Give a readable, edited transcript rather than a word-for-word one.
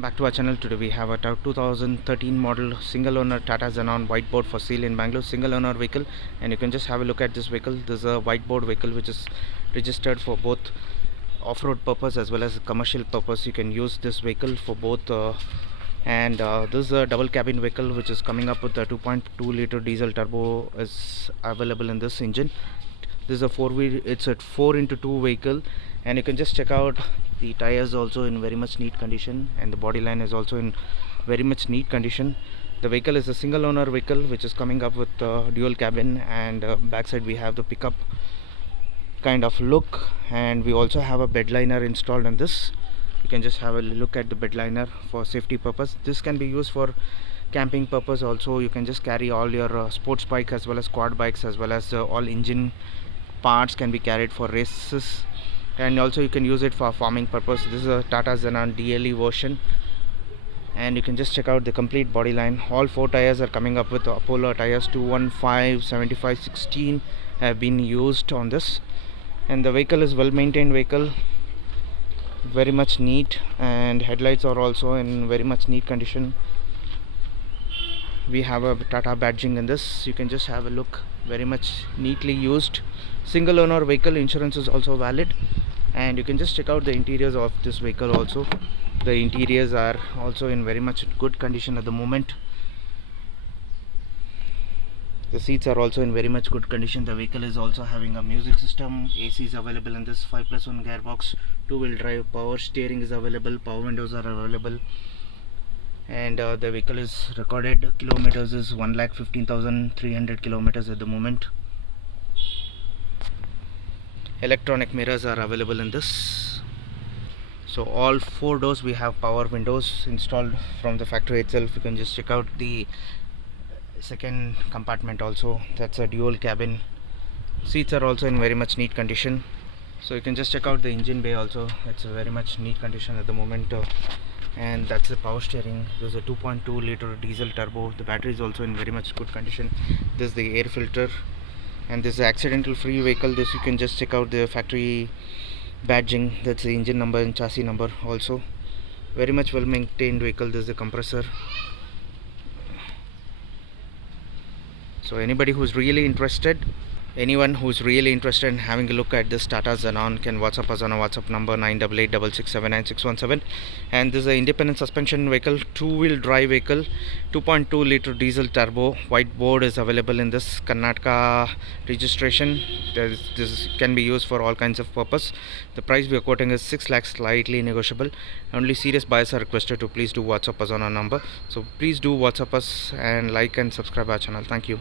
Back to our channel. Today we have a 2013 model single owner Tata Xenon whiteboard for sale in Bangalore. Single owner vehicle, and you can just have a look at this vehicle. This is a whiteboard vehicle which is registered for both off-road purpose as well as commercial purpose. You can use this vehicle for both this is a double cabin vehicle which is coming up with a 2.2 liter diesel turbo is available in this engine. This is a it's a 4x2 vehicle, and you can just check out the tires also in very much neat condition, and the body line is also in very much neat condition. The vehicle is a single owner vehicle which is coming up with dual cabin, and backside we have the pickup kind of look, and we also have a bed liner installed in this. You can just have a look at the bed liner for safety purpose. This can be used for camping purpose also. You can just carry all your sports bike as well as quad bikes, as well as all engine parts can be carried for races, and also you can use it for farming purpose. This is a Tata Xenon DLE version, and you can just check out the complete body line. All four tires are coming up with Apollo tires. 215, 75, 16 have been used on this, and the vehicle is well maintained vehicle, very much neat, and headlights are also in very much neat condition. We have a Tata badging in this. You can just have a look, very much neatly used. Single owner vehicle, insurance is also valid, and you can just check out the interiors of this vehicle also. The interiors are also in very much good condition at the moment. The seats are also in very much good condition. The vehicle is also having a music system. AC is available in this, 5+1 gearbox, 2-wheel drive, power steering is available, power windows are available, and the vehicle is recorded kilometers is 1,15,300 kilometers at the moment. Electronic mirrors are available in this. So all four doors we have power windows installed from the factory itself. You can just check out the second compartment also. That's a dual cabin. Seats are also in very much neat condition. So you can just check out the engine bay also. It's a very much neat condition at the moment. And that's the power steering. There's a 2.2 liter diesel turbo. The battery is also in very much good condition. This is the air filter, and this is accidental free vehicle. This you can just check out the factory badging. That's the engine number and chassis number also. Very much well maintained vehicle. This is the compressor. So anyone who's really interested in having a look at this Tata Xenon can WhatsApp us on our WhatsApp number 9886679617. And this is an independent suspension vehicle, 2-wheel drive vehicle, 2.2 liter diesel turbo. Whiteboard is available in this, Karnataka registration. This can be used for all kinds of purpose. The price we are quoting is 6 lakhs, slightly negotiable. Only serious buyers are requested to please do WhatsApp us on our number. So please do WhatsApp us and like and subscribe our channel. Thank you.